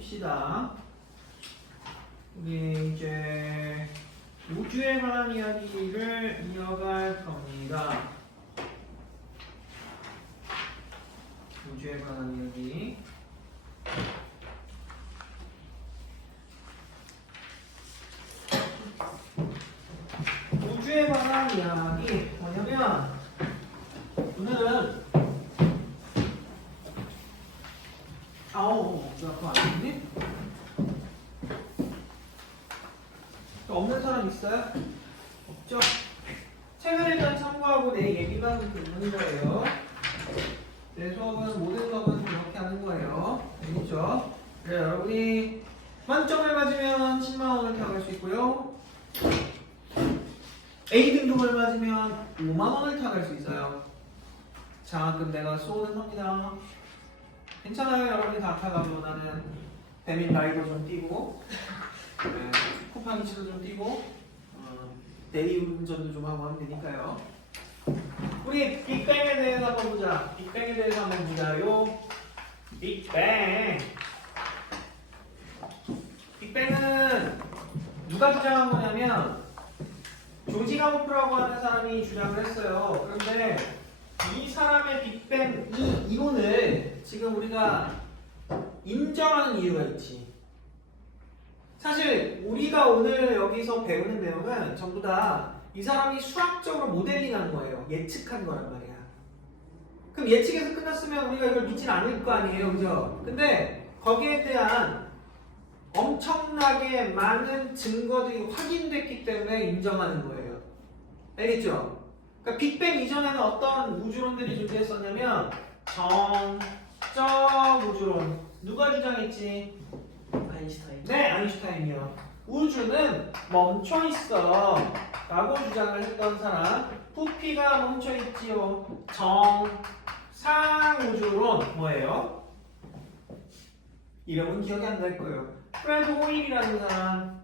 칩시다. 우리 이제 우주에 관한 이야기를 이어갈 겁니다. 우주에 관한 이야기. 우주에 관한 이야기 뭐냐면 오늘은 나 그거 안 했니? 없는 사람 있어요? 없죠? 책을 일단 참고하고 내 얘기만 듣는 거예요. 내 수업은 모든 수업은 그렇게 하는 거예요. 알겠죠? 네, 여러분이 만점을 맞으면 10만원을 타갈 수 있고요. A등급을 맞으면 5만원을 타갈 수 있어요. 장학금 내가 쏘는 겁니다. 괜찮아요. 여러분이 다 타가면 나는 배민 라이더 좀 뛰고 쿠팡이치도 좀 뛰고 대리운전도 좀 하고 하면 되니까요. 우리 빅뱅에 대해서 한번 보자. 빅뱅에 대해서 한번 보자요. 빅뱅. 빅뱅은 누가 주장한 거냐면 조지 가모프라고 하는 사람이 주장을 했어요. 그런데 이 사람의 빅뱅 이 이론을 지금 우리가 인정하는 이유가 있지. 사실 우리가 오늘 여기서 배우는 내용은 전부 다 이 사람이 수학적으로 모델링한 거예요. 예측한 거란 말이야. 그럼 예측에서 끝났으면 우리가 이걸 믿진 않을 거 아니에요, 그죠? 근데 거기에 대한 엄청나게 많은 증거들이 확인됐기 때문에 인정하는 거예요. 알겠죠? 그러니까 빅뱅 이전에는 어떤 우주론들이 존재했었냐면 정적 우주론. 누가 주장했지? 아인슈타인. 네, 아인슈타인이요. 우주는 멈춰 있어 라고 주장을 했던 사람. 부피가 멈춰 있지요. 정상 우주론 뭐예요? 이름은 기억이 안 날 거예요. 프레드 호일이라는 사람.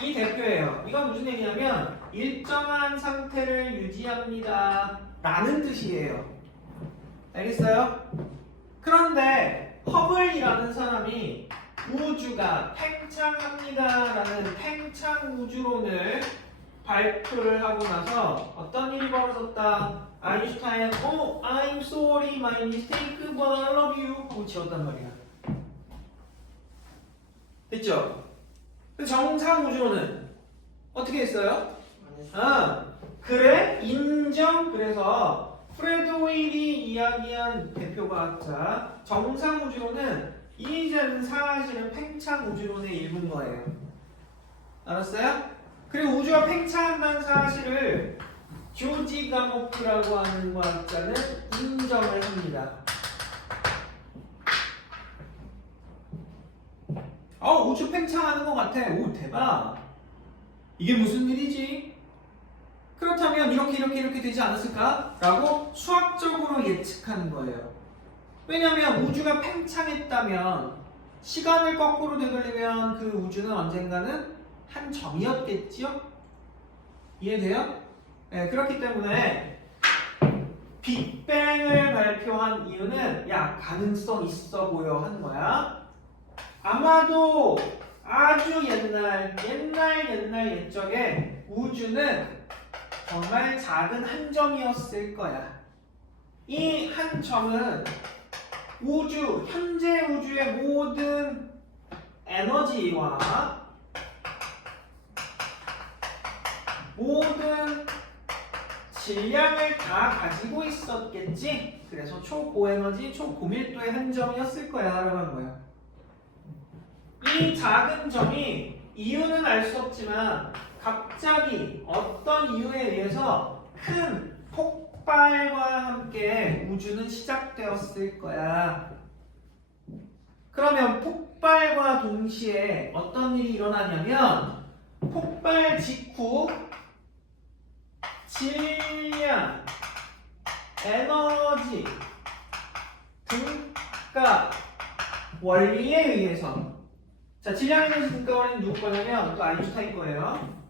이 대표예요. 이건 무슨 얘기냐면 일정한 상태를 유지합니다 라는 뜻이에요. 알겠어요? 그런데 허블이라는 사람이 우주가 팽창합니다 라는 팽창 우주론을 발표를 하고 나서 어떤 일이 벌어졌다. 아인슈타인 I'm sorry my mistake but I love you 하고 지웠단 말이야. 됐죠? 정상 우주론은 어떻게 했어요? 그래? 인정? 그래서 프레드 호일이 이야기한 대표과학자 정상 우주론은 이전 사실은 팽창 우주론의 일부인 거예요. 알았어요? 그리고 우주가 팽창한다는 사실을 조지 가모프라고 하는 과학자는 인정을 합니다. 우주 팽창하는 것 같아. 오, 대박. 이게 무슨 일이지? 그렇다면 이렇게 되지 않았을까? 라고 수학적으로 예측하는 거예요. 왜냐하면 우주가 팽창했다면 시간을 거꾸로 되돌리면 그 우주는 언젠가는 한 점이었겠지요? 이해돼요? 네, 그렇기 때문에 빅뱅을 발표한 이유는 가능성 있어 보여 하는 거야. 아마도 아주 옛날 옛적에 우주는 정말 작은 한 점이었을 거야. 이 한 점은 현재 우주의 모든 에너지와 모든 질량을 다 가지고 있었겠지? 그래서 초고에너지, 초고밀도의 한 점이었을 거야 라고 하는 거야. 이 작은 점이 이유는 알 수 없지만 갑자기 어떤 이유에 의해서 큰 폭발과 함께 우주는 시작되었을 거야. 그러면 폭발과 동시에 어떤 일이 일어나냐면 폭발 직후 질량, 에너지, 등가 원리에 의해서 질량, 에너지, 등가 원리는 누구 거냐면 또 아인슈타인 거예요.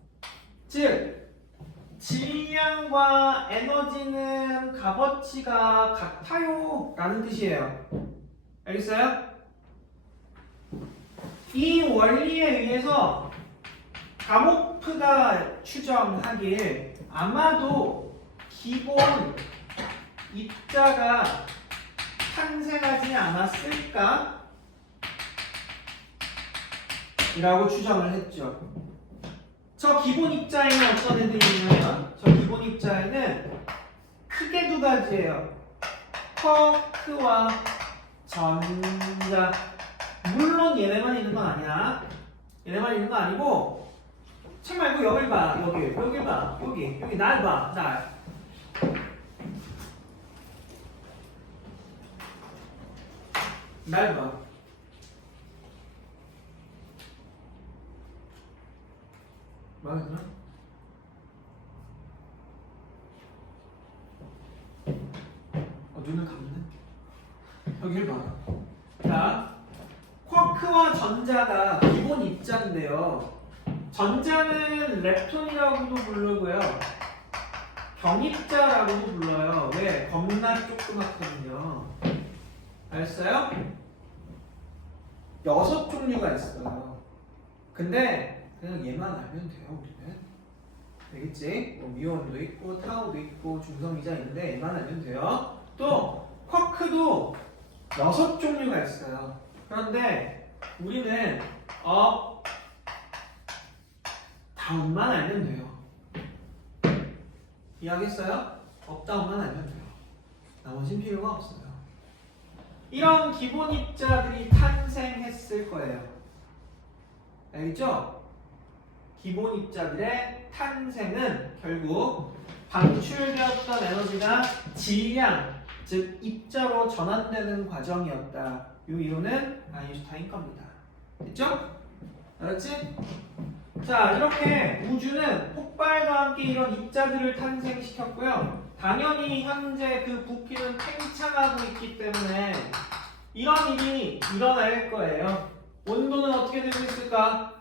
즉 질량과 에너지는 값어치가 같아요 라는 뜻이에요. 알겠어요? 이 원리에 의해서 가모프가 추정하길 아마도 기본 입자가 탄생하지 않았을까? 이라고 추정을 했죠. 저 기본 입자에는 어떤 애들이 있냐면 저 기본 입자에는 크게 두 가지예요. 쿼크와 전자. 물론 얘네만 있는 건 아니야. 얘네만 있는 거 아니고 책 말고 여길 봐. 여길 봐. 여기 날 봐. 날. 날 봐. 맞나? 눈을 감네. 여기를 봐. 자, 쿼크와 전자가 기본 입자인데요. 전자는 렙톤이라고도 부르고요. 경입자라고도 불러요. 왜? 겁나 조그맣거든요. 알았어요? 6종류가 있어요. 근데 그냥 얘만 알면 돼요, 우리는. 알겠지? 뭐 미온도 있고 타우도 있고 중성이자 있는데 얘만 알면 돼요. 또 쿼크도 6종류가 있어요. 그런데 우리는 다음만 알면 돼요. 이해하겠어요? 업다운만 알면 돼요. 나머진 필요가 없어요. 이런 기본 입자들이 탄생했을 거예요. 알겠죠? 기본 입자들의 탄생은 결국 방출되었던 에너지가 질량, 즉 입자로 전환되는 과정이었다. 이 이론은 아인슈타인 겁니다. 됐죠? 알았지? 자, 이렇게 우주는 폭발과 함께 이런 입자들을 탄생시켰고요. 당연히 현재 그 부피는 팽창하고 있기 때문에 이런 일이 일어날 거예요. 온도는 어떻게 되고 있을까?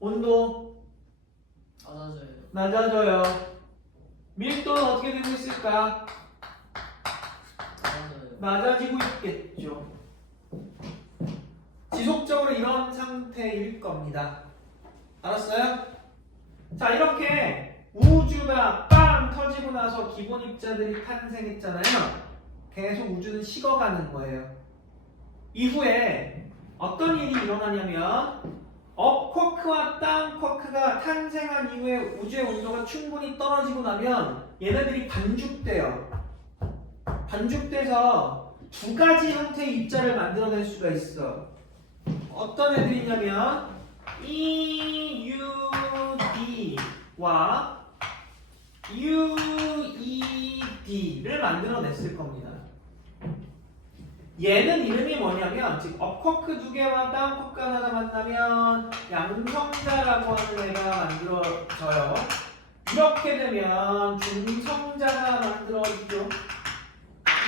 온도 낮아져요. 밀도는 어떻게 되고 있을까? 낮아지고 있겠죠. 지속적으로 이런 상태일 겁니다. 알았어요? 자, 이렇게 우주가 빵 터지고 나서 기본 입자들이 탄생했잖아요. 계속 우주는 식어가는 거예요. 이후에 어떤 일이 일어나냐면 업 쿼크와 다운 쿼크가 탄생한 이후에 우주의 온도가 충분히 떨어지고 나면 얘네들이 반죽돼요. 반죽돼서 두 가지 형태의 입자를 만들어낼 수가 있어. 어떤 애들이냐면 EUD와 UED를 만들어냈을 겁니다. 얘는 이름이 뭐냐면 즉 업쿼크 두 개와 다운쿼크 하나가 만나면 양성자라고 하는 애가 만들어져요. 이렇게 되면 중성자가 만들어지죠.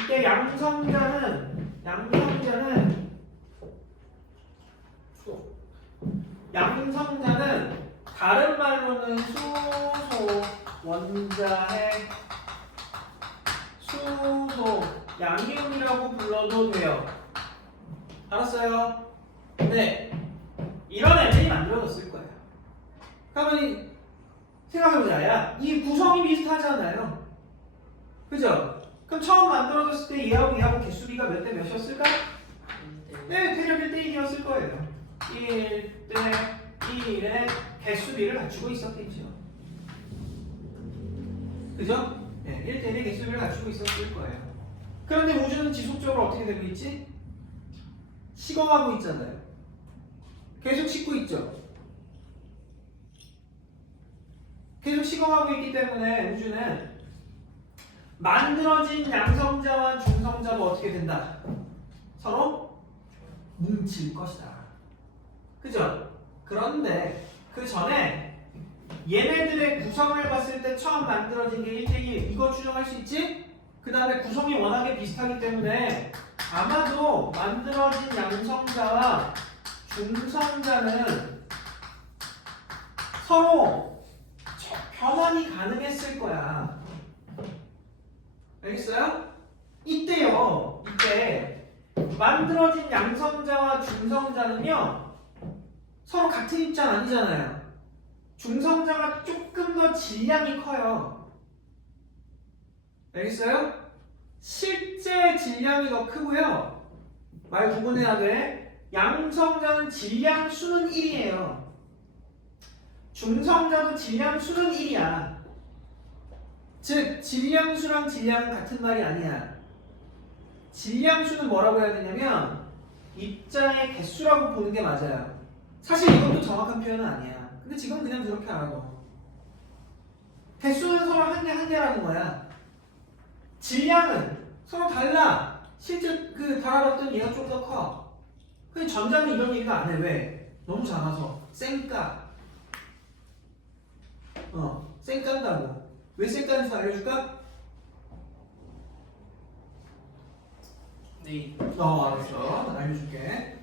이때 양성자는 다른 말로는 수소 원자의 수소 양이온이라고 불러도 돼요. 알았어요? 네. 이런 애들이 만들어졌을 거예요. 그러면 생각해보자. 야, 이 구성이 비슷하잖아요. 그죠? 그럼 처음 만들어졌을 때 얘하고 개수비가 몇 대 몇이었을까? 네, 대략 1대 1이었을 거예요. 1대 1의 개수비를 갖추고 있었겠죠. 그죠? 네, 1대 1의 개수비를 갖추고 있었을 거예요. 그런데 우주는 지속적으로 어떻게 되고 있지? 식어가고 있잖아요. 계속 식고 있죠. 계속 식어가고 있기 때문에 우주는 만들어진 양성자와 중성자가 어떻게 된다? 서로 뭉칠 것이다. 그죠? 그런데 그 전에 얘네들의 구성을 봤을 때 처음 만들어진 게 1대1 이거 추정할 수 있지? 그 다음에 구성이 워낙에 비슷하기 때문에 아마도 만들어진 양성자와 중성자는 서로 변환이 가능했을 거야. 알겠어요? 이때요. 이때 만들어진 양성자와 중성자는요 서로 같은 입장 아니잖아요. 중성자가 조금 더 질량이 커요. 알겠어요? 실제 질량이 더 크고요. 말 구분해야 돼. 양성자는 질량 수는 1이에요. 중성자도 질량 수는 1이야. 즉 질량 수랑 질량은 같은 말이 아니야. 질량 수는 뭐라고 해야 되냐면 입자의 개수라고 보는 게 맞아요. 사실 이것도 정확한 표현은 아니야. 근데 지금 그냥 그렇게 알아도. 개수는 서로 한 개 한 개라는 거야. 질량은 서로 달라. 실제 그 달아봤더니 얘가 좀 더 커. 근데 전자는 이런 얘기가 안 해. 왜? 너무 작아서. 쌩까. 쌩깐다고. 왜 쌩까인지 알려줄까? 네. 알았어. 알려줄게.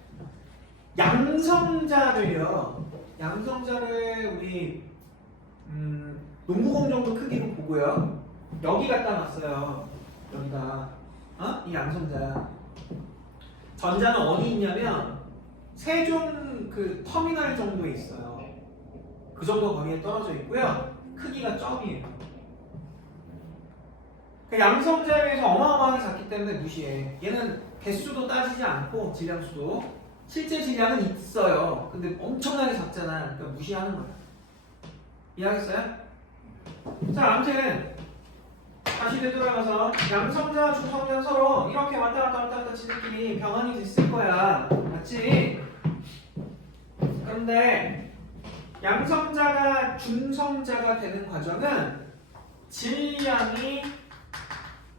양성자를 우리 농구공 정도 크기로 보고요. 여기 갖다 놨어요. 여기다. 이 양성자. 전자는 어디 있냐면 세종 그 터미널 정도에 있어요. 그 정도 거리에 떨어져 있고요. 크기가 점이에요. 그 양성자에 비해서 어마어마하게 작기 때문에 무시해. 얘는 개수도 따지지 않고 질량수도. 실제 질량은 있어요. 근데 엄청나게 작잖아. 그러니까 무시하는 거야. 이해하겠어요? 자, 아무튼 다시 되돌아가서 양성자와 중성자는 서로 이렇게 왔다 갔다 왔다 갔다 지들끼리 변환이 됐을 거야. 맞지? 그런데 양성자가 중성자가 되는 과정은 질량이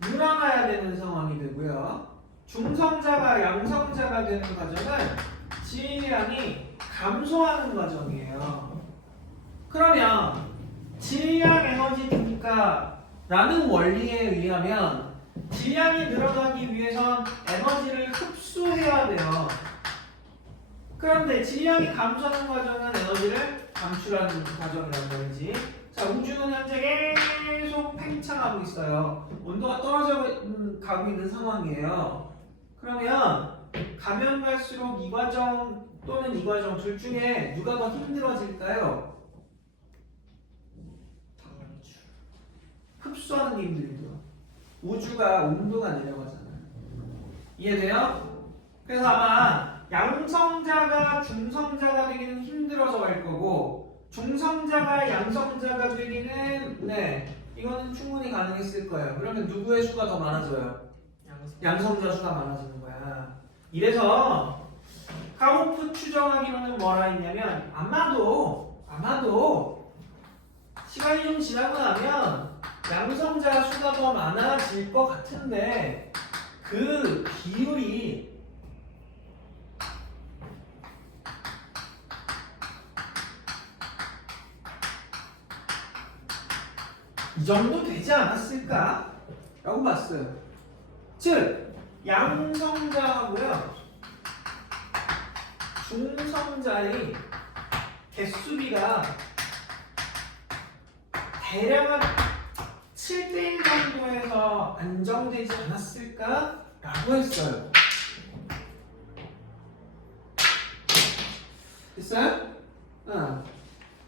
늘어나야 되는 상황이 되고요. 중성자가 양성자가 되는 과정은 질량이 감소하는 과정이에요. 그러면 질량 에너지 분가라는 원리에 의하면 질량이 늘어나기 위해선 에너지를 흡수해야 돼요. 그런데 질량이 감소하는 과정은 에너지를 감출하는 과정이란 말이지. 자, 우주는 현재 계속 팽창하고 있어요. 온도가 떨어져 가고 있는 상황이에요. 그러면 가면 갈수록 이 과정 또는 이 과정 둘 중에 누가 더 힘들어질까요? 흡수하는 게 힘들죠. 우주가 온도가 내려가잖아요. 이해돼요? 그래서 아마 양성자가 중성자가 되기는 힘들어서 갈 거고 중성자가 양성자가 되기는 이거는 충분히 가능했을 거예요. 그러면 누구의 수가 더 많아져요? 양성자 수가 많아지는 거야. 이래서 카호프 추정하기로는 뭐라 했냐면 아마도 시간이 좀 지나고 나면 양성자 수가 더 많아질 것 같은데 그 비율이 이 정도 되지 않았을까? 라고 봤어요. 즉 양성자하고요 중성자의 개수비가 대략 한 7대1 정도에서 안정되지 않았을까? 라고 했어요. 됐어요?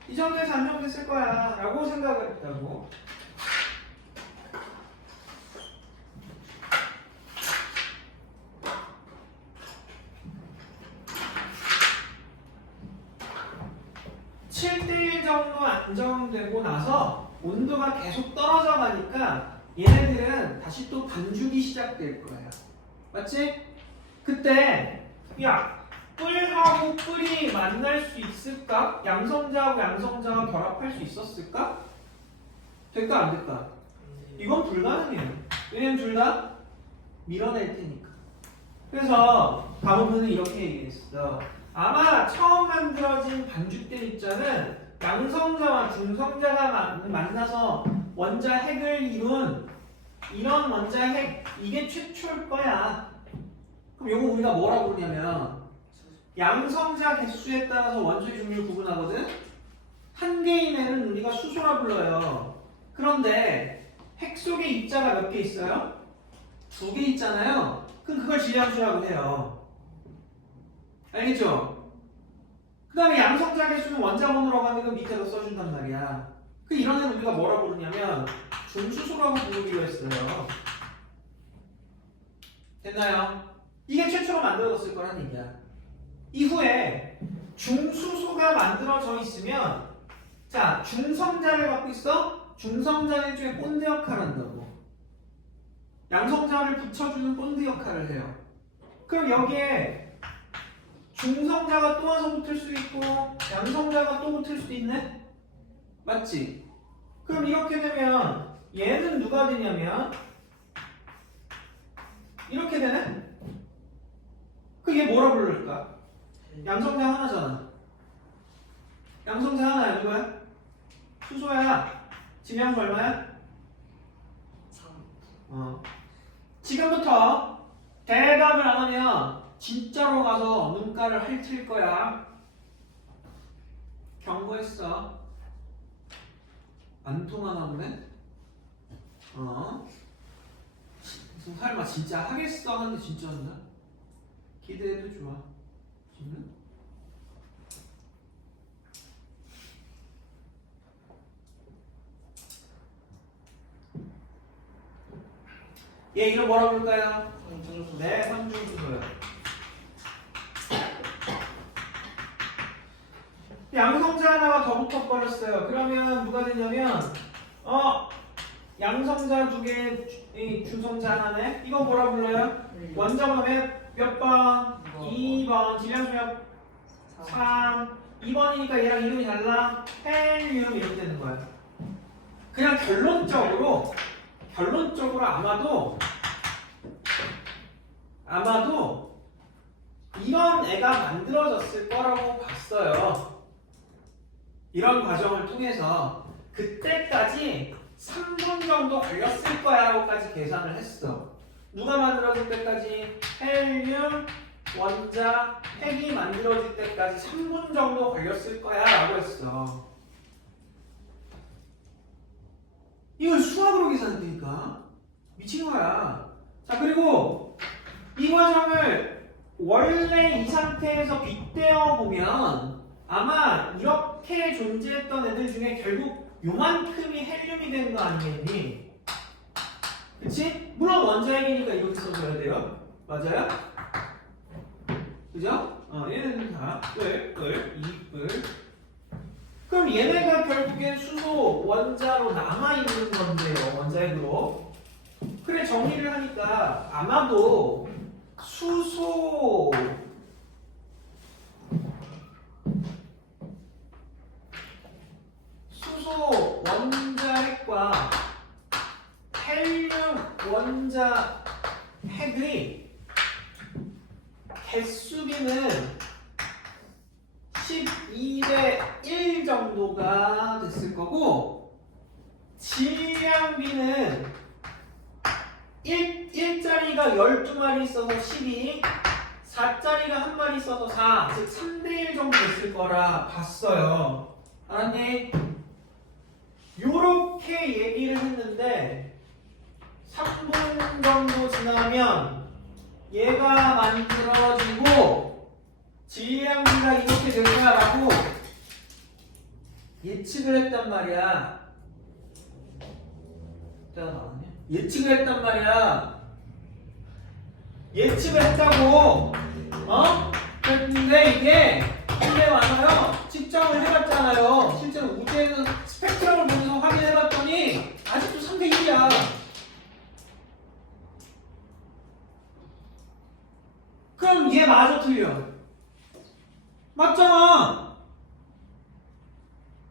이 정도에서 안정됐을 거야 라고 생각을 했다고. 정도 안정되고 나서 온도가 계속 떨어져 가니까 얘네들은 다시 또 반죽이 시작될 거예요. 맞지? 그때 야 뿔하고 뿔이 만날 수 있을까? 양성자하고 양성자가 결합할 수 있었을까? 될까 안 될까? 이건 불가능해요. 왜냐면 둘 다 밀어낼 테니까. 그래서 가보면은 이렇게 얘기했어. 아마 처음 만들어진 반죽된 입자는 양성자와 중성자가 만나서 원자 핵을 이룬 이런 원자 핵 이게 최초일 거야. 그럼 이거 우리가 뭐라고 부르냐면 양성자 개수에 따라서 원소의 종류를 구분하거든. 한 개인 애는 우리가 수소라 불러요. 그런데 핵 속에 입자가 몇 개 있어요? 2개 있잖아요. 그럼 그걸 질량수라고 해요. 알겠죠? 그 다음에 양성자 개수는 원자번호라고 하는 건 밑에서 써준단 말이야. 그 이런 애는 우리가 뭐라 부르냐면 중수소라고 부르기로 했어요. 됐나요? 이게 최초로 만들어졌을 거란 얘기야. 이후에 중수소가 만들어져 있으면 자, 중성자를 갖고 있어? 중성자는 일종의 본드 역할을 한다고. 양성자를 붙여주는 본드 역할을 해요. 그럼 여기에 중성자가 또 와서 붙을 수 있고 양성자가 또 붙을 수도 있네? 맞지? 그럼 이렇게 되면 얘는 누가 되냐면 이렇게 되네? 그 얘 뭐라 부를까? 양성자 하나잖아. 양성자 하나야. 누구야? 수소야. 질량수 얼마야? 3. 지금부터 대답을 안 하면 진짜로 가서 눈가를 핥을 거야. 경고했어. 안 통하나 보네? 설마 진짜 하겠어? 하는데 진짜 한다? 기대해도 좋아. 지금? 얘 이름 뭐라고 부를까요? 성중수. 네, 삼중수소요. 양성자 하나가 더 붙어버렸어요. 그러면 누가 되냐면 양성자 두 개, 중성자 하나네. 이거 뭐라 불러요? 원자번호 몇 번? 2번. 질량수 몇? 3. 2번이니까 얘랑 이름이 달라. 헬륨 이렇게 되는 거야. 그냥 결론적으로 아마도 이런 애가 만들어졌을 거라고 봤어요. 이런 과정을 통해서 그때까지 3분 정도 걸렸을 거야 라고까지 계산을 했어. 누가 만들어질 때까지? 헬륨, 원자, 핵이 만들어질 때까지 3분 정도 걸렸을 거야 라고 했어. 이걸 수학으로 계산되니까 미친 거야. 자, 그리고 이 과정을 원래 이 상태에서 빗대어 보면 아마 이렇게 존재했던 애들 중에 결국 요만큼이 헬륨이 되는 거 아니겠니? 그치? 물론 원자핵이니까 이렇게 써줘야 돼요. 맞아요? 그죠? 얘네들은 다 뿔, 이뿔. 그럼 얘네가 결국엔 수소 원자로 남아있는 건데요. 원자핵으로. 그래, 정리를 하니까 아마도 수소 원자핵과 헬륨 원자핵의 개수비는 12대 1 정도가 됐을 거고 질량비는 1짜리가 12마리 있어서 12, 4짜리가 1마리 있어서 4, 즉 3대 1 정도 됐을 거라 봤어요. 알았니? 요렇게 얘기를 했는데 3분 정도 지나면 얘가 만들어지고 질량비가 이렇게 될 거야라고 예측을 했단 말이야. 때가 나왔냐? 예측을 했단 말이야. 예측을 했다고. 그런데 이게 와서요. 측정을 해봤잖아요. 실제로 우주에서 스펙트럼을 보면서 확인해봤더니 아직도 3대 1이야. 그럼 얘 마저 틀려. 맞잖아.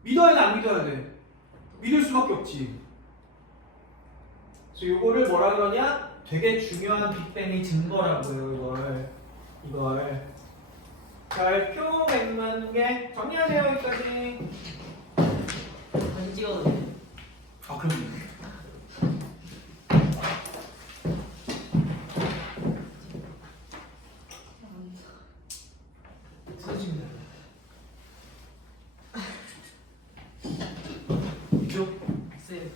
믿어야 돼, 안 믿어야 돼? 믿을 수밖에 없지. 그래서 요거를 뭐라 그러냐? 되게 중요한 빅뱅의 증거라고요, 이걸. 별표 100만 개. 정리하세요, 여기까지. 사진 찍어도 돼. 그럼. 사진. 이쪽? 쌤.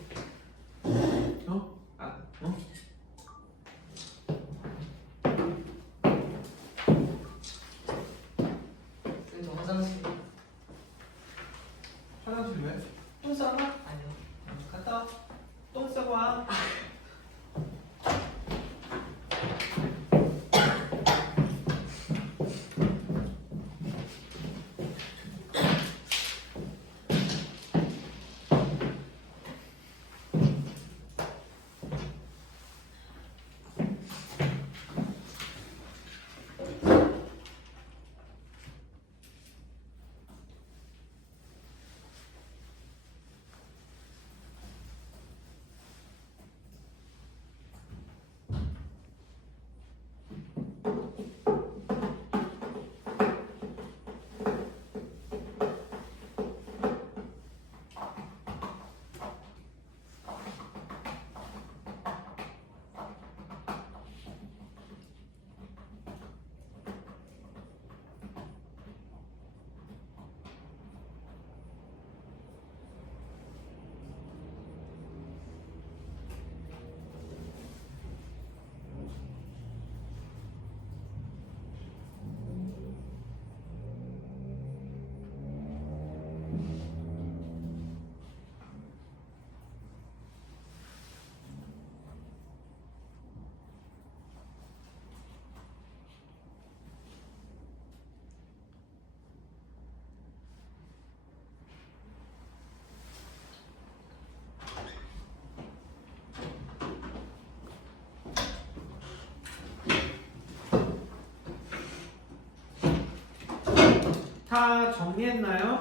다 정리했나요?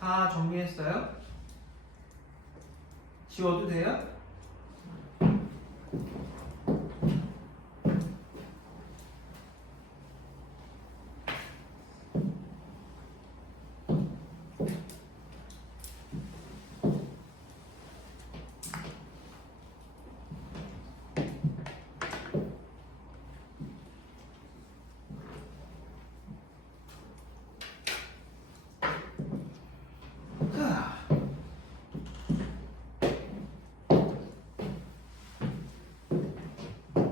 다 정리했어요? 지워도 돼요? 자,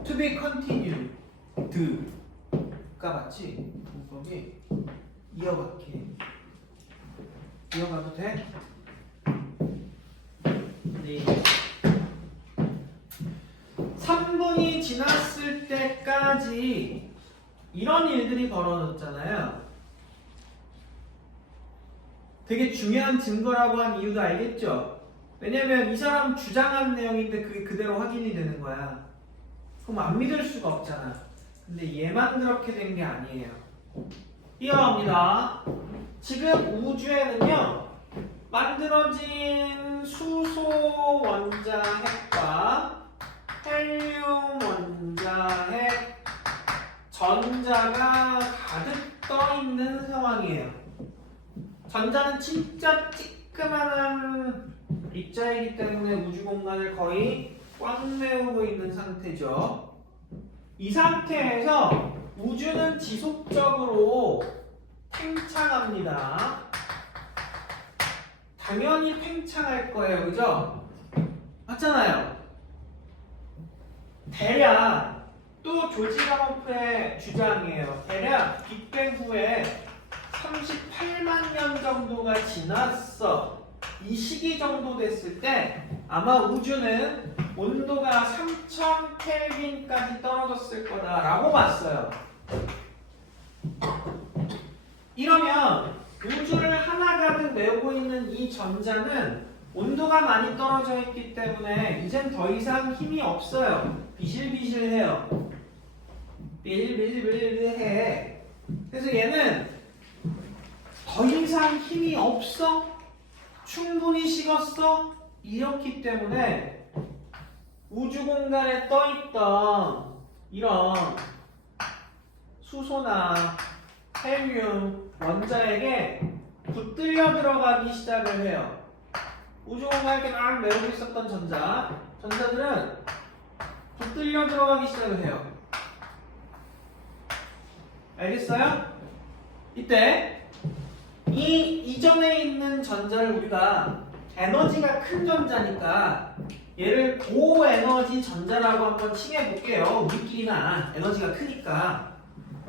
to be continued. 가 맞지? 문법이 이어받기. 이어가도 돼? 네. 3분이 지났을 때까지 이런 일들이 벌어졌잖아요. 되게 중요한 증거라고 한 이유도 알겠죠? 왜냐면 이 사람 주장한 내용인데 그게 그대로 확인이 되는 거야. 그럼 안 믿을 수가 없잖아. 근데 얘만 그렇게 된 게 아니에요. 이어갑니다. 지금 우주에는요, 만들어진 수소 원자핵과 헬륨 원자핵 전자가 가득 떠 있는 상황이에요. 전자는 진짜 찌끄만한 입자이기 때문에 우주 공간을 거의 꽉 메우고 있는 상태죠. 이 상태에서 우주는 지속적으로 팽창합니다. 당연히 팽창할 거예요, 그죠? 맞잖아요. 대략 또 조지 라머프의 주장이에요. 대략 빅뱅 후에 38만 년 정도가 지났어. 이 시기 정도 됐을 때 아마 우주는 온도가 3000 켈빈까지 떨어졌을 거다라고 봤어요. 이러면 우주를 하나 가득 메우고 있는 이 전자는 온도가 많이 떨어져 있기 때문에 이젠 더 이상 힘이 없어요. 비실비실해요. 비실비실해. 그래서 얘는 더 이상 힘이 없어? 충분히 식었어? 이렇기 때문에 우주 공간에 떠있던 이런 수소나 헬륨 원자에게 붙들려 들어가기 시작을 해요. 우주 공간에 이렇게 막 메우고 있었던 전자들은 붙들려 들어가기 시작을 해요. 알겠어요? 이때 이 이전에 있는 전자를 우리가 에너지가 큰 전자니까 얘를 고에너지 전자라고 한번 칭해볼게요. 우리끼리나 에너지가 크니까.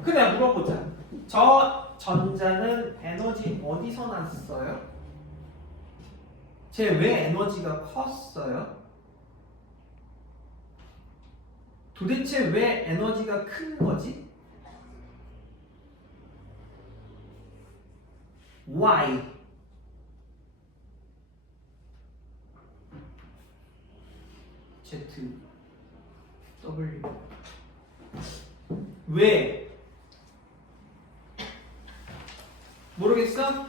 그래 물어보자. 저 전자는 에너지 어디서 났어요? 쟤 왜 에너지가 컸어요? 도대체 왜 에너지가 큰 거지? Why? Z, W. 왜? 모르겠어?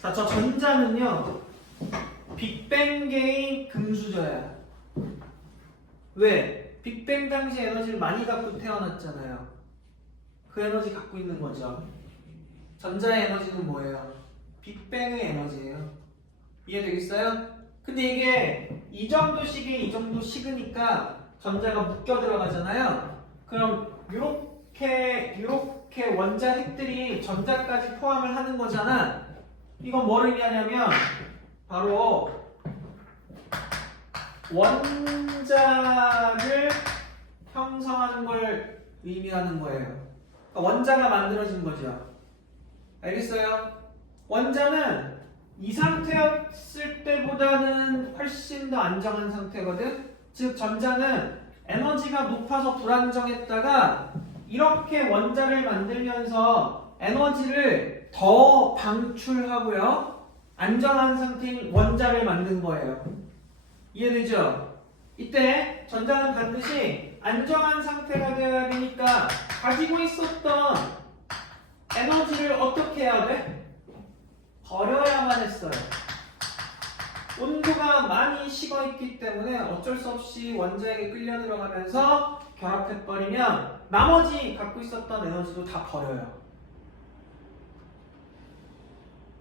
자, 저 전자는요, 빅뱅계의 금수저야. 왜? 빅뱅 당시 에너지를 많이 갖고 태어났잖아요. 그 에너지 갖고 있는 거죠. 전자의 에너지는 뭐예요? 빅뱅의 에너지예요. 이해되겠어요? 근데 이게 이 정도 시기에 이 정도 식으니까 전자가 묶여 들어가잖아요. 그럼 이렇게 원자핵들이 전자까지 포함을 하는 거잖아. 이건 뭐를 의미하냐면 바로 원자를 형성하는 걸 의미하는 거예요. 그러니까 원자가 만들어진 거죠. 알겠어요? 원자는 이 상태였을 때보다는 훨씬 더 안정한 상태거든. 즉 전자는 에너지가 높아서 불안정했다가 이렇게 원자를 만들면서 에너지를 더 방출하고요, 안정한 상태인 원자를 만든 거예요. 이해되죠? 이때 전자는 반드시 안정한 상태가 되어야 되니까 가지고 있었던 에너지를 어떻게 해야 돼? 버려야만 했어요. 온도가 많이 식어있기 때문에 어쩔 수 없이 원자에게 끌려 들어가면서 결합해버리면 나머지 갖고 있었던 에너지도 다 버려요.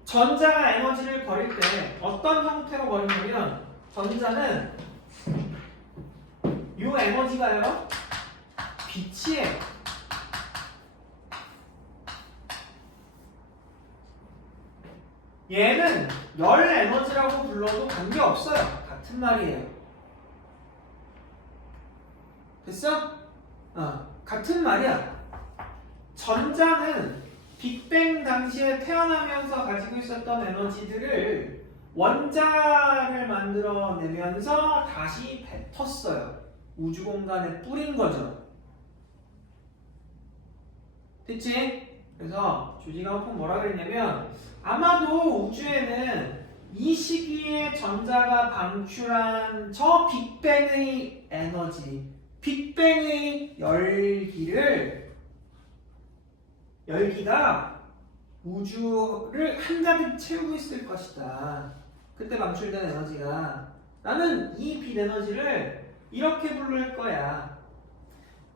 전자가 에너지를 버릴 때 어떤 형태로 버리냐면 전자는 이 에너지가요 빛이에요. 얘는 열 에너지라고 불러도 관계없어요. 같은 말이에요. 됐어? 같은 말이야. 전자는 빅뱅 당시에 태어나면서 가지고 있었던 에너지들을 원자를 만들어내면서 다시 뱉었어요. 우주 공간에 뿌린 거죠. 됐지? 그래서 조지가 한번 뭐라 그랬냐면 아마도 우주에는 이 시기에 전자가 방출한 저 빅뱅의 에너지, 빅뱅의 열기가 우주를 한가득 채우고 있을 것이다. 그때 방출된 에너지가 나는 이 빛 에너지를 이렇게 부를 거야.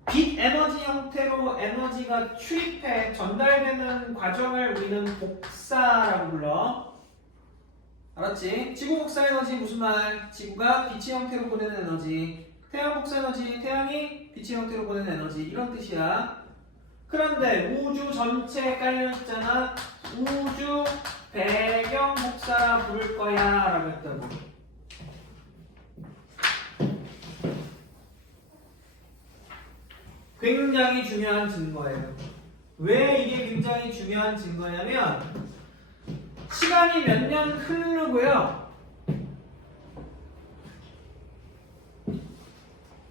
빛 에너지 형태로 에너지가 출입해 전달되는 과정을 우리는 복사라고 불러. 알았지? 지구 복사 에너지 무슨 말? 지구가 빛의 형태로 보내는 에너지. 태양 복사 에너지, 태양이 빛의 형태로 보내는 에너지. 이런 뜻이야. 그런데 우주 전체에 깔려있잖아. 우주 배경 복사라 부를 거야 라고 했다고. 굉장히 중요한 증거예요. 왜 이게 굉장히 중요한 증거냐면 시간이 몇 년 흐르고요.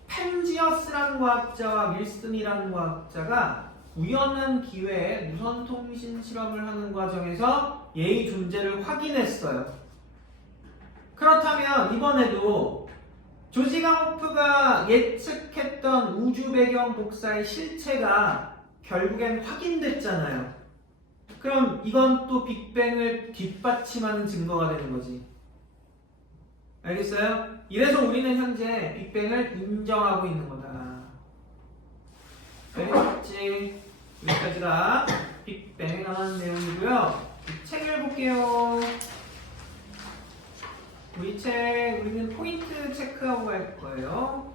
펜지어스라는 과학자와 윌슨이라는 과학자가 우연한 기회에 무선통신 실험을 하는 과정에서 얘의 존재를 확인했어요. 그렇다면 이번에도 조지 가모프가 예측했던 우주 배경 복사의 실체가 결국엔 확인됐잖아요. 그럼 이건 또 빅뱅을 뒷받침하는 증거가 되는 거지. 알겠어요? 이래서 우리는 현재 빅뱅을 인정하고 있는 거다. 알겠지? 여기까지가 빅뱅에 관한 내용이고요. 책을 볼게요. 우리 책, 우리는 포인트 체크하고 갈 거예요.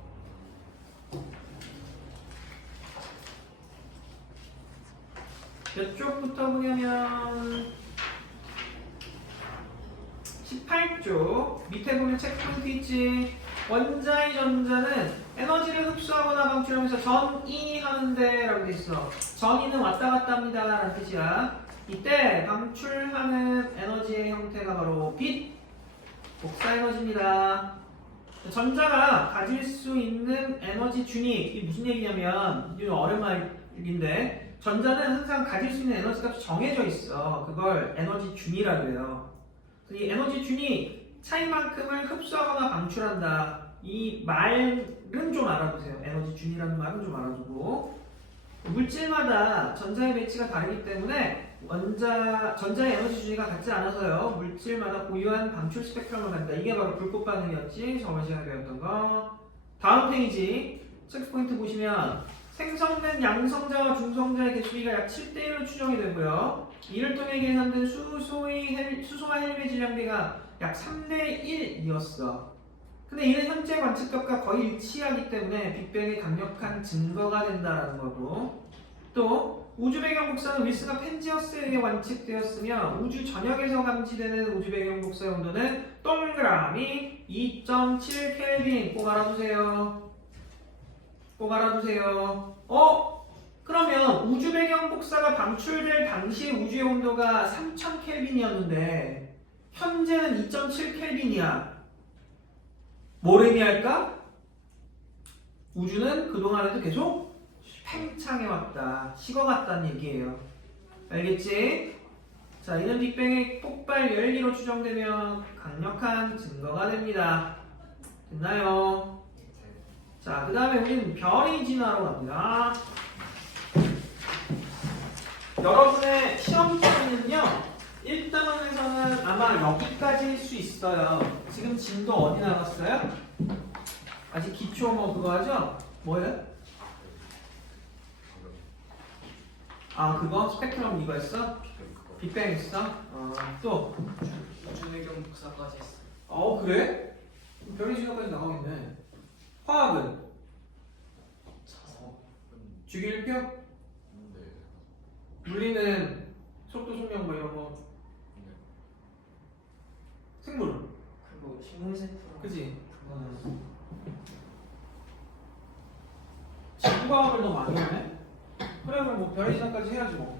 몇 쪽부터 보냐면 18쪽 밑에 보면 체크 포인트 있지. 원자의 전자는 에너지를 흡수하거나 방출하면서 전이하는데 라고 돼 있어. 전이는 왔다 갔다 합니다 라는 뜻이야. 이때 방출하는 에너지의 형태가 바로 빛 복사 에너지입니다. 전자가 가질 수 있는 에너지 준위, 이게 무슨 얘기냐면 이게 어려운 말인데 전자는 항상 가질 수 있는 에너지 값이 정해져 있어. 그걸 에너지 준위라고 해요. 이 에너지 준위 차이만큼을 흡수하거나 방출한다. 이 말은 좀 알아두세요. 에너지 준위라는 말은 좀 알아두고 물질마다 전자의 배치가 다르기 때문에 전자의 에너지 준위가 같지 않아서요. 물질마다 고유한 방출 스펙트럼을 갖는다. 이게 바로 불꽃 반응이었지. 저번 시간에 배웠던 거. 다음 페이지 체크포인트 보시면 생성된 양성자와 중성자의 개수비가 약 7대1로 추정이 되고요. 이를 통해 계산된 수소와 헬륨의 질량비가 약 3대1이었어. 근데 이는 현재 관측값과 거의 일치하기 때문에 빅뱅의 강력한 증거가 된다는 거고, 또 우주 배경 복사는 윌슨과 펜지어스에 의해 관측되었으며 우주 전역에서 감지되는 우주 배경 복사의 온도는 동그라미 2.7 켈빈. 꼭 알아두세요. 꼭 알아두세요. 그러면 우주 배경 복사가 방출될 당시 우주의 온도가 3000 켈빈이었는데 현재는 2.7 켈빈이야. 뭘 의미할까? 우주는 그동안에도 계속 팽창해왔다, 식어갔다는 얘기예요. 알겠지? 자, 이는 빅뱅의 폭발 열기로 추정되며 강력한 증거가 됩니다. 됐나요? 자, 그 다음에 우리는 별이 진화로 갑니다. 여러분의 시험지는요 1단원에서는 아마 여기까지일 수 있어요. 지금 진도 어디 나갔어요? 아직 기초 뭐 그거 하죠? 뭐예요? 아 그거? 스펙트럼 이거 했어? 빅뱅 했어? 또? 주의경 복사까지 했어. 그래? 별이 진화까지 나가겠네. 화학은? 주기율표? 물리는 속도, 속력 뭐 이런 거. 생물은? 그거 신공세포. 그지? 지구과학을 너무 많이 하네? 그래 그럼 뭐 별의 진화까지 해야지 뭐.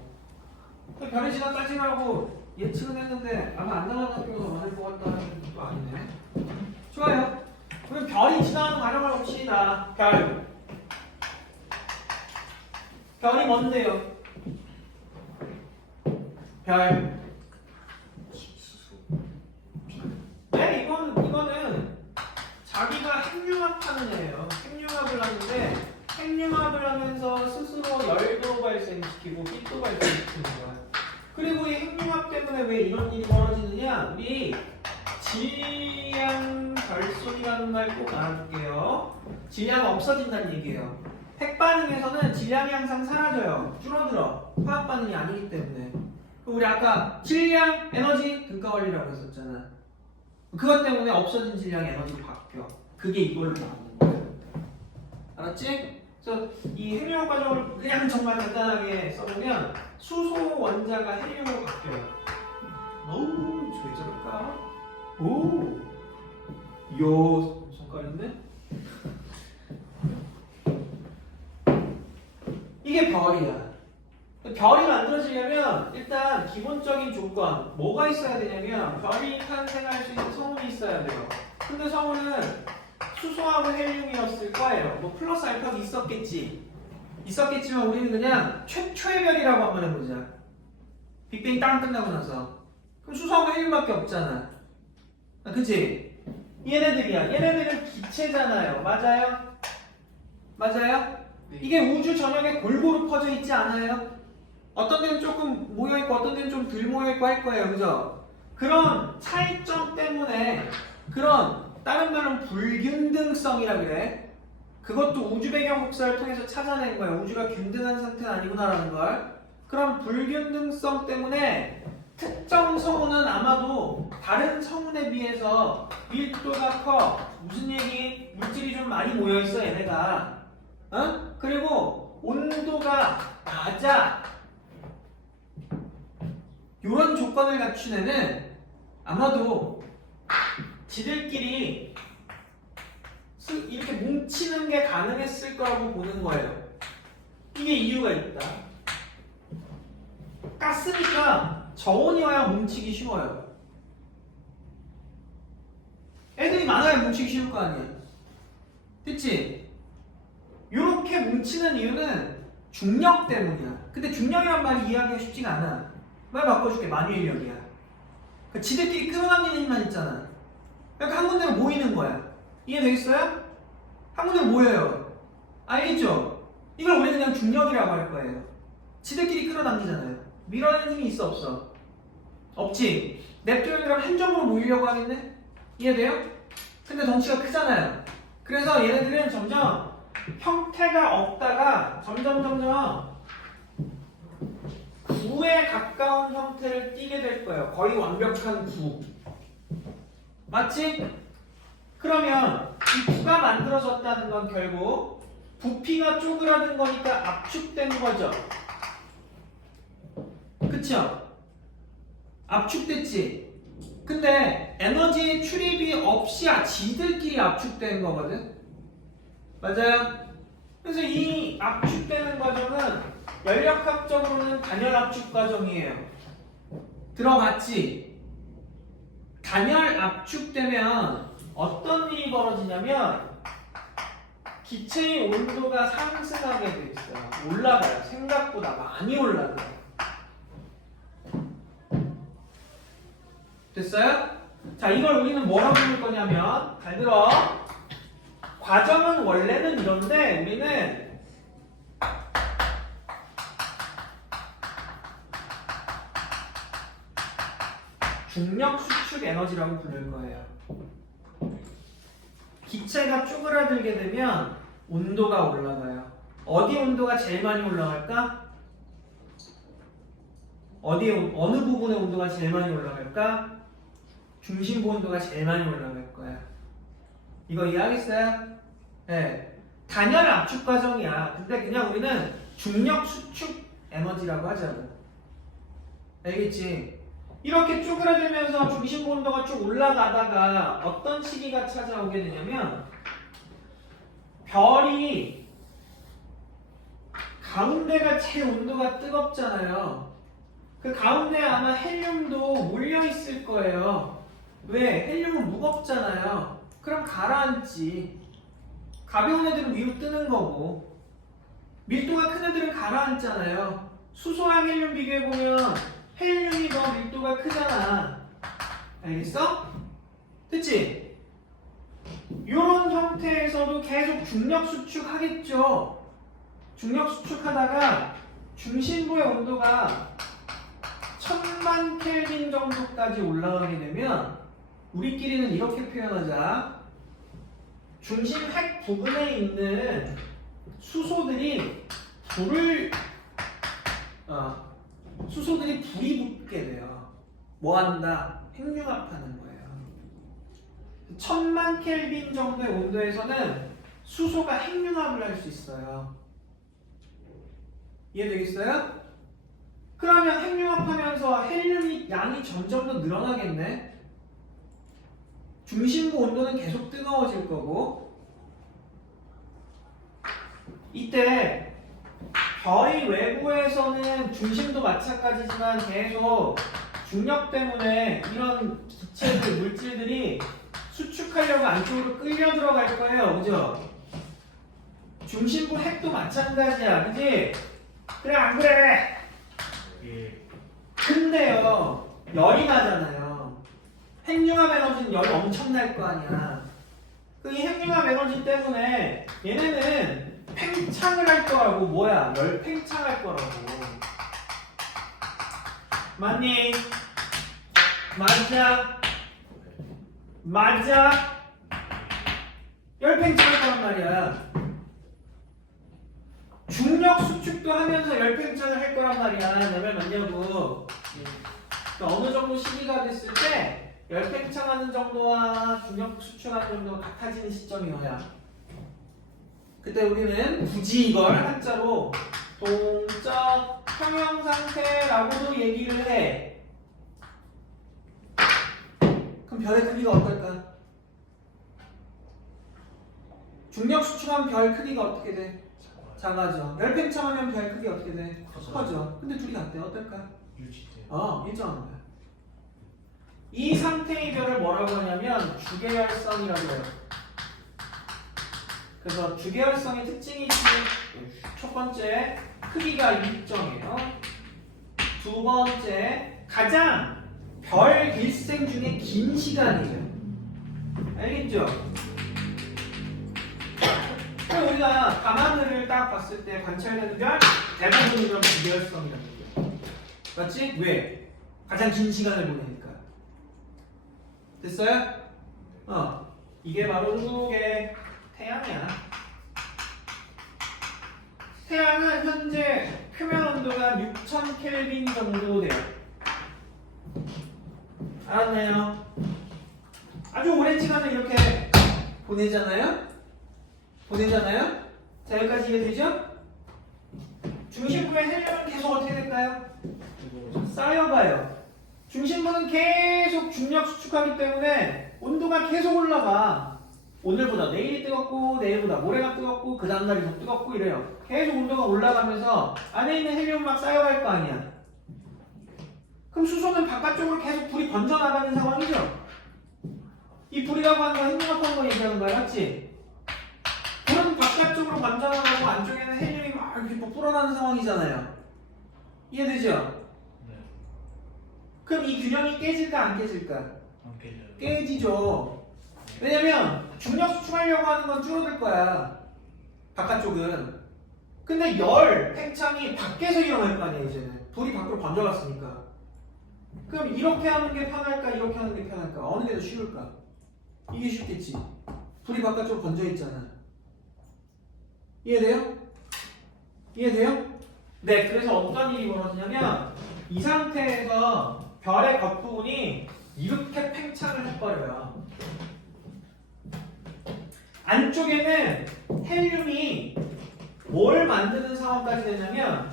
별의 진화까지 하고 예측은 했는데 아마 안 나가는 학교가 더 많을 것 같다는 것도 아니네. 좋아요. 그럼 별이 진화하는 과정을 봅시다. 별이 뭔데요? 별. 네, 이거는 자기가 핵융합하는 애예요. 핵융합을 하는데 핵융합을 하면서 스스로 열도 발생시키고 빛도 발생시키는 거야. 그리고 이 핵융합 때문에 왜 이런 일이 벌어지느냐? 우리 질량 결손이라는 말 꼭 알아둘게요. 질량이 없어진다는 얘기예요. 핵 반응에서는 질량이 항상 사라져요. 줄어들어. 화학 반응이 아니기 때문에. 우리 아까 질량, 에너지, 등가 원리라고 했었잖아. 그것 때문에 없어진 질량의 에너지로 바뀌어. 그게 이걸로 나오는 거야. 알았지? 그래서 이 핵융합 과정을 그냥 정말 간단하게 써보면 수소 원자가 헬륨으로 바뀌어요. 어우, 저 왜 저럴까? 오, 요 손가락인데? 이게 별이야. 별이 만들어지려면 일단 기본적인 조건 뭐가 있어야 되냐면 별이 탄생할 수 있는 성운이 있어야 돼요. 근데 성운은 수소하고 헬륨이었을 거예요. 뭐 플러스 알파도 있었겠지만 우리는 그냥 최초의 별이라고 한번 해보자. 빅뱅이 땅 끝나고 나서. 그럼 수소하고 헬륨밖에 없잖아. 그치? 얘네들이야. 얘네들은 기체잖아요. 맞아요? 맞아요? 네. 이게 우주 전역에 골고루 퍼져 있지 않아요? 어떤 데는 조금 모여있고 어떤 데는 좀 덜 모여있고 할 거예요. 그죠? 그런 차이점 때문에 그런 다른 말은 불균등성이라 그래. 그것도 우주 배경 복사를 통해서 찾아낸 거예요. 우주가 균등한 상태는 아니구나라는 걸. 그럼 불균등성 때문에 특정 성운은 아마도 다른 성운에 비해서 밀도가 커. 무슨 얘기? 물질이 좀 많이 모여있어 얘네가. 그리고 온도가 낮아. 이런 조건을 갖춘 애는 아마도 지들끼리 이렇게 뭉치는 게 가능했을 거라고 보는 거예요. 이게 이유가 있다. 가스니까 저온이어야 뭉치기 쉬워요. 애들이 많아야 뭉치기 쉬울 거 아니야. 됐지? 이렇게 뭉치는 이유는 중력 때문이야. 근데 중력이란 말이 이해하기가 쉽지가 않아. 말 바꿔줄게. 만유인력이야. 그러니까 지들끼리 끌어당기는 힘만 있잖아. 그러니까 한 군데로 모이는 거야. 이해되겠어요? 한 군데로 모여요. 알겠죠? 이걸 우리는 그냥 중력이라고 할 거예요. 지들끼리 끌어당기잖아요. 밀어내는 힘이 있어 없어? 없지. 냅두면 그럼 한 점으로 모이려고 하겠네? 이해돼요? 근데 덩치가 크잖아요. 그래서 얘네들은 점점 형태가 없다가 점점 구에 가까운 형태를 띠게 될 거예요. 거의 완벽한 구. 맞지? 그러면 이 구가 만들어졌다는 건 결국 부피가 쪼그라든 거니까 압축된 거죠. 그쵸? 압축됐지? 근데 에너지 출입이 없이 지들끼리 압축된 거거든? 맞아요? 그래서 이 압축되는 과정은 연력학적으로는 단열 압축 과정이에요. 들어봤지? 단열 압축되면 어떤 일이 벌어지냐면 기체의 온도가 상승하게 돼 있어요. 올라가요. 생각보다 많이 올라가요. 됐어요? 자, 이걸 우리는 뭐라고 부를 거냐면 잘 들어. 과정은 원래는 이런데 우리는 중력 수축 에너지라고 부를 거예요. 기체가 쪼그라들게 되면 온도가 올라가요. 어디 온도가 제일 많이 올라갈까? 어느 부분의 온도가 제일 많이 올라갈까? 중심부 온도가 제일 많이 올라갈 거야. 이거 이해하겠어요? 네. 단열 압축 과정이야. 근데 그냥 우리는 중력 수축 에너지라고 하자고. 알겠지? 이렇게 쪼그라들면서 중심부 온도가 쭉 올라가다가 어떤 시기가 찾아오게 되냐면 별이 가운데가 제일 온도가 뜨겁잖아요. 그 가운데에 아마 헬륨도 몰려있을 거예요. 왜? 헬륨은 무겁잖아요. 그럼 가라앉지. 가벼운 애들은 위로 뜨는 거고 밀도가 큰 애들은 가라앉잖아요. 수소랑 헬륨 비교해보면 헬륨이 더 밀도가 크잖아. 알겠어? 됐지? 이런 형태에서도 계속 중력 수축하겠죠. 중력 수축하다가 중심부의 온도가 1000만 켈빈 정도까지 올라가게 되면 우리끼리는 이렇게 표현하자. 중심 핵 부분에 있는 수소들이 불이 붙게 돼요. 뭐 한다? 핵융합하는 거예요. 1000만 켈빈 정도의 온도에서는 수소가 핵융합을 할 수 있어요. 이해되겠어요? 그러면 핵융합하면서 헬륨이 양이 점점 더 늘어나겠네. 중심부 온도는 계속 뜨거워질 거고 이때 별이 외부에서는 중심도 마찬가지지만 계속 중력 때문에 이런 기체들, 물질들이 수축하려고 안쪽으로 끌려 들어갈 거예요. 그죠? 중심부 핵도 마찬가지야. 그지? 그래 안 그래? 근데요 열이 나잖아요. 핵융합 에너지는 열이 엄청날 거 아니야. 그 이 핵융합 에너지 때문에 얘네는 팽창을 할 거라고. 뭐야? 열 팽창할 거라고. 맞니? 맞아? 맞아? 열 팽창할 거란 말이야. 중력 수축도 하면서 열 팽창을 할 거란 말이야. 내 말 맞냐고. 그러니까 어느 정도 시기가 됐을 때 열 팽창하는 정도와 중력 수축하는 정도가 같아지는 시점이어야 그때 우리는 굳이 이걸 한자로 동적 평형 상태라고도 얘기를 해. 그럼 별의 크기가 어떨까? 중력 수축하면 별 크기가 어떻게 돼? 작아져. 열 팽창하면 별 크기 어떻게 돼? 커져. 근데 둘이 같대. 어떨까? 일정한 거야. 이 상태의 별을 뭐라고 하냐면 주계열성이라고 해요. 그래서 주계열성의 특징이 첫 번째 크기가 일정해요. 두 번째 가장 별 일생 중에 긴 시간이에요. 알겠죠? 우리가 밤하늘을 딱 봤을 때 관찰되는 별 대부분이 그럼 주계열성이라는 거예요. 맞지? 왜? 가장 긴 시간을 보내니까. 됐어요? 이게 바로 중국의 태양이야. 태양은 현재 표면 온도가 6000 켈빈 정도 돼요. 알았나요? 아주 오랜 시간을 이렇게 보내잖아요? 자, 여기까지 이해되죠? 중심부의 헬륨은 계속 어떻게 될까요? 쌓여가요. 중심부는 계속 중력 수축하기 때문에 온도가 계속 올라가. 오늘보다 내일이 뜨겁고 내일보다 모레가 뜨겁고 그 다음날이 더 뜨겁고 이래요. 계속 온도가 올라가면서 안에 있는 헬륨 막 쌓여갈 거 아니야. 그럼 수소는 바깥쪽으로 계속 불이 번져나가는 상황이죠. 이 불이라고 하는 건 핵융합하는 거 얘기하는 거야. 맞지? 불은 바깥쪽으로 번져나가고 안쪽에는 헬륨이 막 이렇게 불어나는 상황이잖아요. 이해되죠? 그럼 이 균형이 깨질까 안 깨질까? 안 깨져요. 깨지죠. 왜냐면 중력 수축하려고 하는 건 줄어들 거야. 바깥쪽은. 근데 열 팽창이 밖에서 일어날 거 아니야 이제는. 불이 밖으로 번져갔으니까. 그럼 이렇게 하는 게 편할까 이렇게 하는 게 편할까? 어느 게 더 쉬울까? 이게 쉽겠지. 불이 바깥쪽으로 번져 있잖아. 이해돼요? 이해돼요? 네, 그래서 어떤 일이 벌어지냐면 이 상태에서 별의 겉부분이 이렇게 팽창을 해버려요. 안쪽에는 헬륨이 뭘 만드는 상황까지 되냐면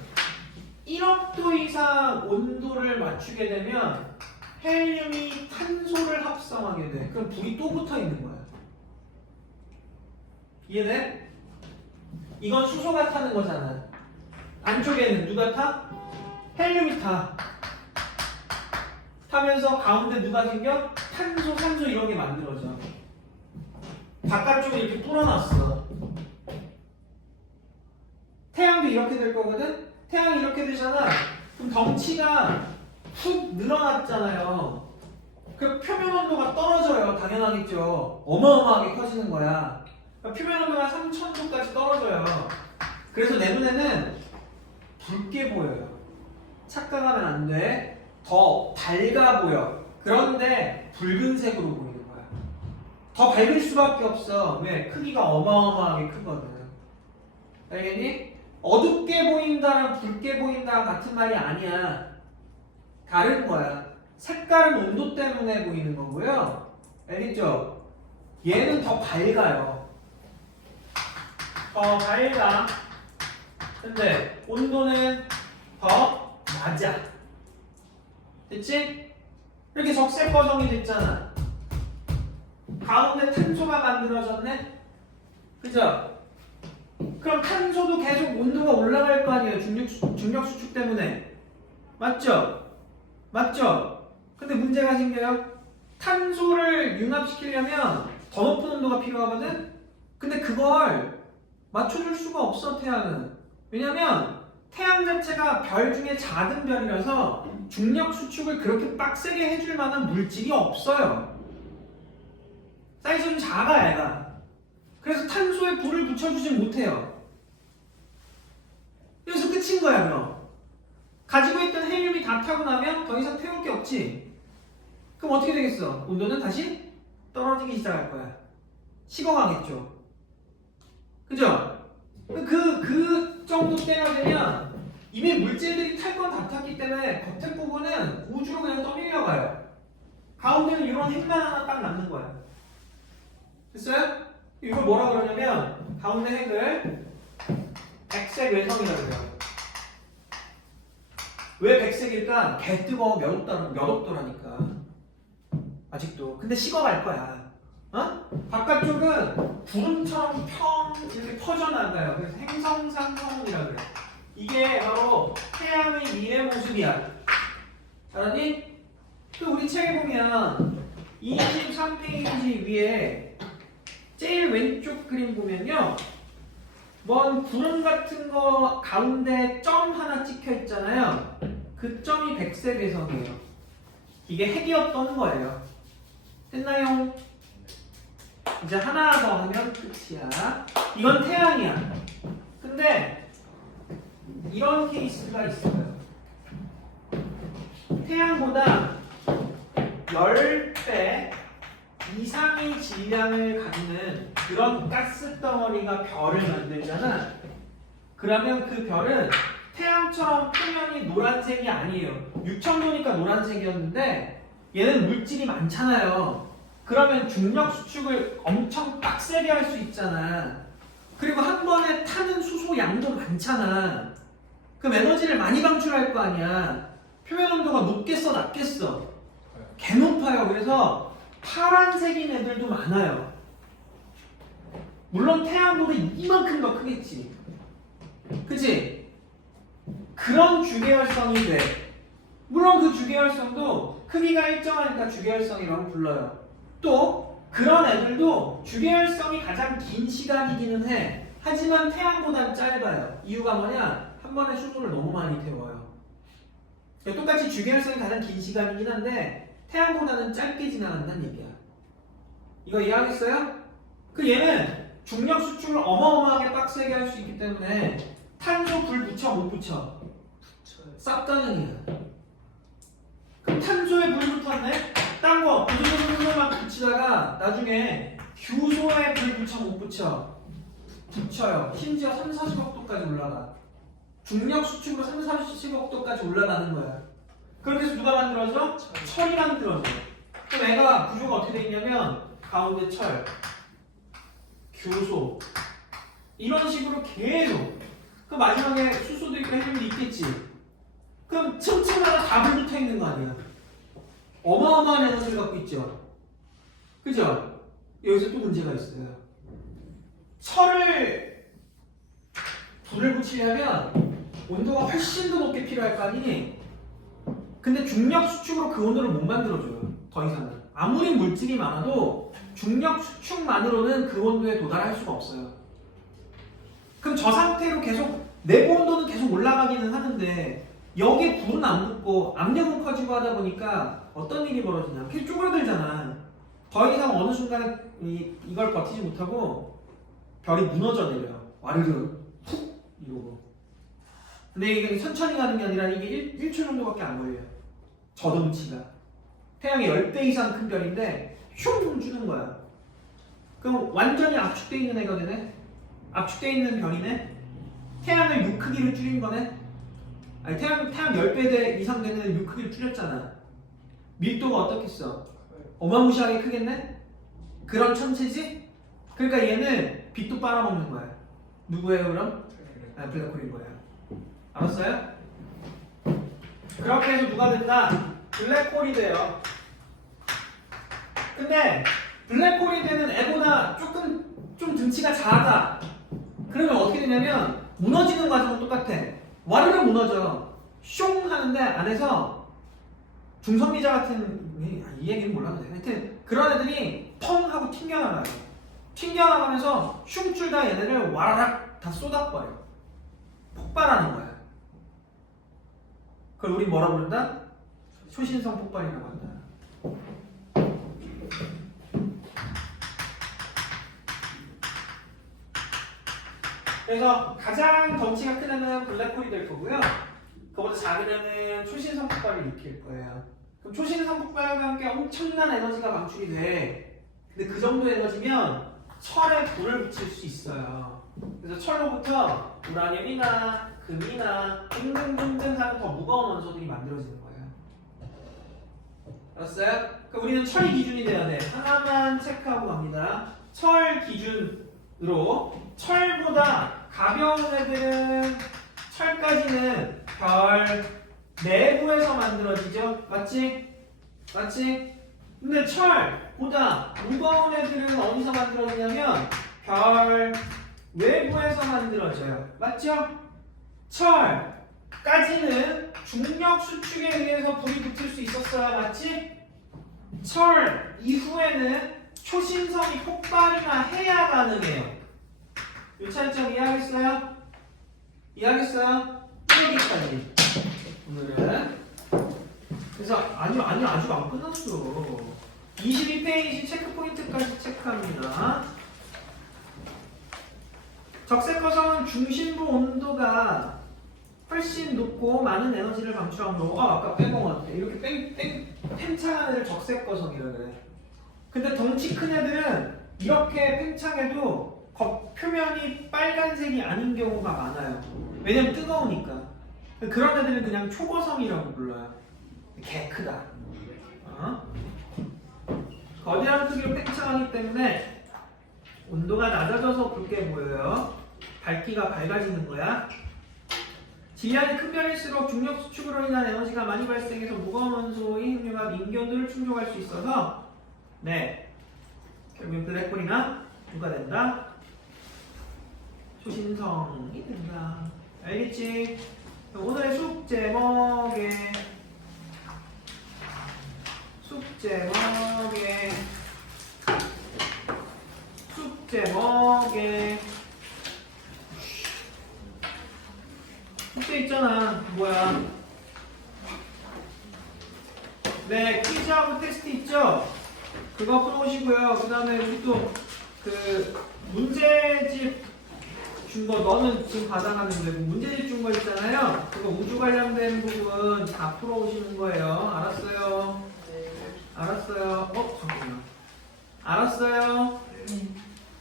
1억 도 이상 온도를 맞추게 되면 헬륨이 탄소를 합성하게 돼. 그럼 불이 또 붙어 있는 거야. 이해돼? 이건 수소가 타는 거잖아. 안쪽에는 누가 타? 헬륨이 타. 타면서 가운데 누가 생겨? 탄소, 산소 이런 게 만들어져. 바깥쪽에 이렇게 뚫어놨어. 태양도 이렇게 될 거거든? 태양이 이렇게 되잖아. 그럼 덩치가 훅 늘어났잖아요. 그 표면 온도가 떨어져요. 당연하겠죠. 어마어마하게 커지는 거야. 그러니까 표면 온도가 3000도까지 떨어져요. 그래서 내 눈에는 붉게 보여요. 착각하면 안 돼. 더 밝아 보여. 그런데 붉은색으로 보이는 거야. 더 밝을 수밖에 없어. 왜? 크기가 어마어마하게 크거든. 알겠니? 어둡게 보인다랑 붉게 보인다랑 같은 말이 아니야. 다른 거야. 색깔은 온도 때문에 보이는 거고요. 알겠죠? 얘는 더 밝아요. 더 밝아. 근데 온도는 더 낮아. 됐지? 이렇게 적색 버전이 됐잖아. 가운데 탄소가 만들어졌네? 그죠? 그럼 탄소도 계속 온도가 올라갈 거 아니에요. 중력 수축 때문에. 맞죠? 맞죠? 근데 문제가 생겨요. 탄소를 융합시키려면 더 높은 온도가 필요하거든? 근데 그걸 맞춰줄 수가 없어, 태양은. 왜냐면 태양 자체가 별 중에 작은 별이라서 중력 수축을 그렇게 빡세게 해줄 만한 물질이 없어요. 사이즈는 작아, 얘가. 그래서 탄소에 불을 붙여주지 못해요. 여기서 끝인 거야, 그럼. 가지고 있던 헬륨이 다 타고 나면 더 이상 태울 게 없지. 그럼 어떻게 되겠어? 온도는 다시 떨어지기 시작할 거야. 식어가겠죠. 그죠? 그 정도 때가 되면 이미 물질들이 탈 건 다 탔기 때문에 겉에 부분은 우주로 그냥 떠밀려 가요. 가운데는 이런 핵만 하나 딱 남는 거야. 됐어요? 이걸 뭐라 그러냐면 가운데 핵을 백색 외성이라고 그래요. 왜 백색일까? 개 뜨거워 몇 억도라니까. 아직도. 근데 식어갈 거야. 어? 바깥쪽은 구름처럼 이렇게 퍼져나가요. 그래서 행성상성이라고 그래. 이게 바로 태양의 미래 모습이야. 알았니? 또 우리 책에 보면 23페이지 위에 제일 왼쪽 그림 보면요. 먼 구름 같은 거 가운데 점 하나 찍혀 있잖아요. 그 점이 백색 외성이에요. 이게 핵이었던 거예요. 됐나요? 이제 하나 더 하면 끝이야. 이건 태양이야. 근데 이런 케이스가 있어요. 태양보다 10배 이상의 질량을 갖는 그런 가스 덩어리가 별을 만들잖아. 그러면 그 별은 태양처럼 표면이 노란색이 아니에요. 6000도니까 노란색이었는데 얘는 물질이 많잖아요. 그러면 중력 수축을 엄청 빡세게 할 수 있잖아. 그리고 한 번에 타는 수소 양도 많잖아. 그럼 에너지를 많이 방출할 거 아니야. 표면 온도가 높겠어, 낮겠어? 개 높아요. 그래서 파란색인 애들도 많아요. 물론 태양보다 이만큼 더 크겠지. 그치? 그런 주계열성이 돼. 물론 그 주계열성도 크기가 일정하니까 주계열성이라고 불러요. 또 그런 애들도 주계열성이 가장 긴 시간이기는 해. 하지만 태양보단 짧아요. 이유가 뭐냐? 한 번에 수소를 너무 많이 태워요. 똑같이 주계열성이 가장 긴 시간이긴 한데 태양보다는 짧게 지나간다는 얘기야. 이거 이해하겠어요? 그 얘는 중력 수축을 어마어마하게 빡세게 할 수 있기 때문에 탄소 불 붙여 못 붙여? 싹 다는이야. 그럼 탄소에 불 붙었네? 딴 거 부들부들만 붙이다가 나중에 규소에 불 붙여 못 붙여? 붙여요. 심지어 3, 40억 도까지 올라가. 중력 수축으로 3, 40억 도까지 올라가는 거야. 그렇게 해서 누가 만들어져? 철이 만들어져. 그럼 애가 구조가 어떻게 돼 있냐면 가운데 철, 교소 이런 식으로 계속 그 마지막에 수소도 있고 헬륨도 있겠지. 그럼 층층마다 다 불 붙어 있는 거 아니야. 어마어마한 에너지를 갖고 있죠. 그죠? 여기서 또 문제가 있어요. 철을 불을 붙이려면 온도가 훨씬 더 높게 필요할 거 아니니? 근데 중력 수축으로 그 온도를 못 만들어줘요. 더 이상은. 아무리 물질이 많아도 중력 수축만으로는 그 온도에 도달할 수가 없어요. 그럼 저 상태로 계속 내부 온도는 계속 올라가기는 하는데 여기에 불은 안 붙고 압력은 커지고 하다 보니까 어떤 일이 벌어지냐? 계속 쪼그라들잖아. 더 이상 어느 순간에 이걸 버티지 못하고 별이 무너져 내려요. 와르르 푹 이러고. 근데 이게 천천히 가는 게 아니라 이게 1초 정도밖에 안 걸려요. 저등치가. 태양의 10배 이상 큰 별인데 슝 주는 거야. 그럼 완전히 압축되어 있는 애가 되네? 압축되어 있는 별이네? 태양을 6 크기로 줄인 거네? 아니 태양 10배 이상 되는 6 크기로 줄였잖아. 밀도가 어떻겠어? 어마무시하게 크겠네? 그런 천체지? 그러니까 얘는 빛도 빨아먹는 거야. 누구예요 그럼? 아, 블랙홀인 거야. 알았어요? 그렇게 해서 누가 된다? 블랙홀이 돼요. 근데 블랙홀이 되는 애보다 조금 좀 등치가 작아. 그러면 어떻게 되냐면 무너지는 과정은 똑같아. 와르르 무너져. 숑 하는데 안에서 중성미자 같은 이 얘기는 몰라도 돼. 하여튼 그런 애들이 펑 하고 튕겨나가요. 튕겨나가면서 슝줄다 얘네를 와라락 다 쏟아버려. 폭발하는 거야. 그걸 우리 뭐라 부른다? 초신성 폭발이라고 한다. 그래서 가장 덩치가 큰 애는 블랙홀이 될 거고요. 그보다 작은 애는 초신성 폭발을 일으킬 거예요. 그럼 초신성 폭발과 함께 엄청난 에너지가 방출이 돼. 근데 그 정도 에너지면 철에 불을 붙일 수 있어요. 그래서 철로부터 우라늄이나 금이나 등등등등 하는 더 무거운 원소들이 만들어지는 거예요. 알았어요? 그럼 우리는 철이 기준이 돼야 돼. 하나만 체크하고 갑니다. 철 기준으로 철보다 가벼운 애들은 철까지는 별 내부에서 만들어지죠? 맞지? 맞지? 근데 철보다 무거운 애들은 어디서 만들어지냐면 별 외부에서 만들어져요. 맞죠? 철까지는 중력 수축에 의해서 불이 붙을 수 있었어야 맞지? 철 이후에는 초신성이 폭발이나 해야 가능해요. 이 차이점 이해하겠어요? 이해하겠어요? 여기까지 오늘은. 그래서 아주 안 끝났어. 22페이지 체크 포인트까지 체크합니다. 적색거성은 중심부 온도가 훨씬 높고 많은 에너지를 방출하므로 아까 빼먹었는데 이렇게 팽창한 애를 적색거성이라 그래. 근데 덩치 큰 애들은 이렇게 팽창해도 겉표면이 빨간색이 아닌 경우가 많아요. 왜냐면 뜨거우니까. 그런 애들은 그냥 초거성이라고 불러요. 개 크다. 거대한 크기로 팽창하기 때문에 온도가 낮아져서 붉게 보여요. 밝기가 밝아지는 거야. 질량이 큰 별일수록 중력 수축으로 인한 에너지가 많이 발생해서 무거운 원소의 흡류가 민견도를 충족할 수 있어서 결국엔 블랙홀이나 누가 된다? 초신성이 된다. 알겠지? 오늘의 숙제 있잖아. 뭐야? 네, 퀴즈하고 테스트 있죠? 그거 풀어오시고요. 그 다음에 우리 또 그 문제집 준 거 너는 지금 받아가는데 문제집 준 거 있잖아요. 그거 우주 관련된 부분 다 풀어오시는 거예요. 알았어요? 알았어요. 잠깐만. 알았어요?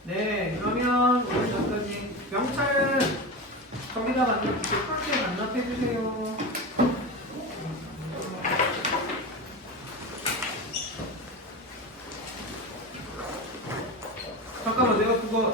네, 그러면 오늘 여기까지. 명찰은 저기다 풀게 반납해주세요. 잠깐만, 내가 그거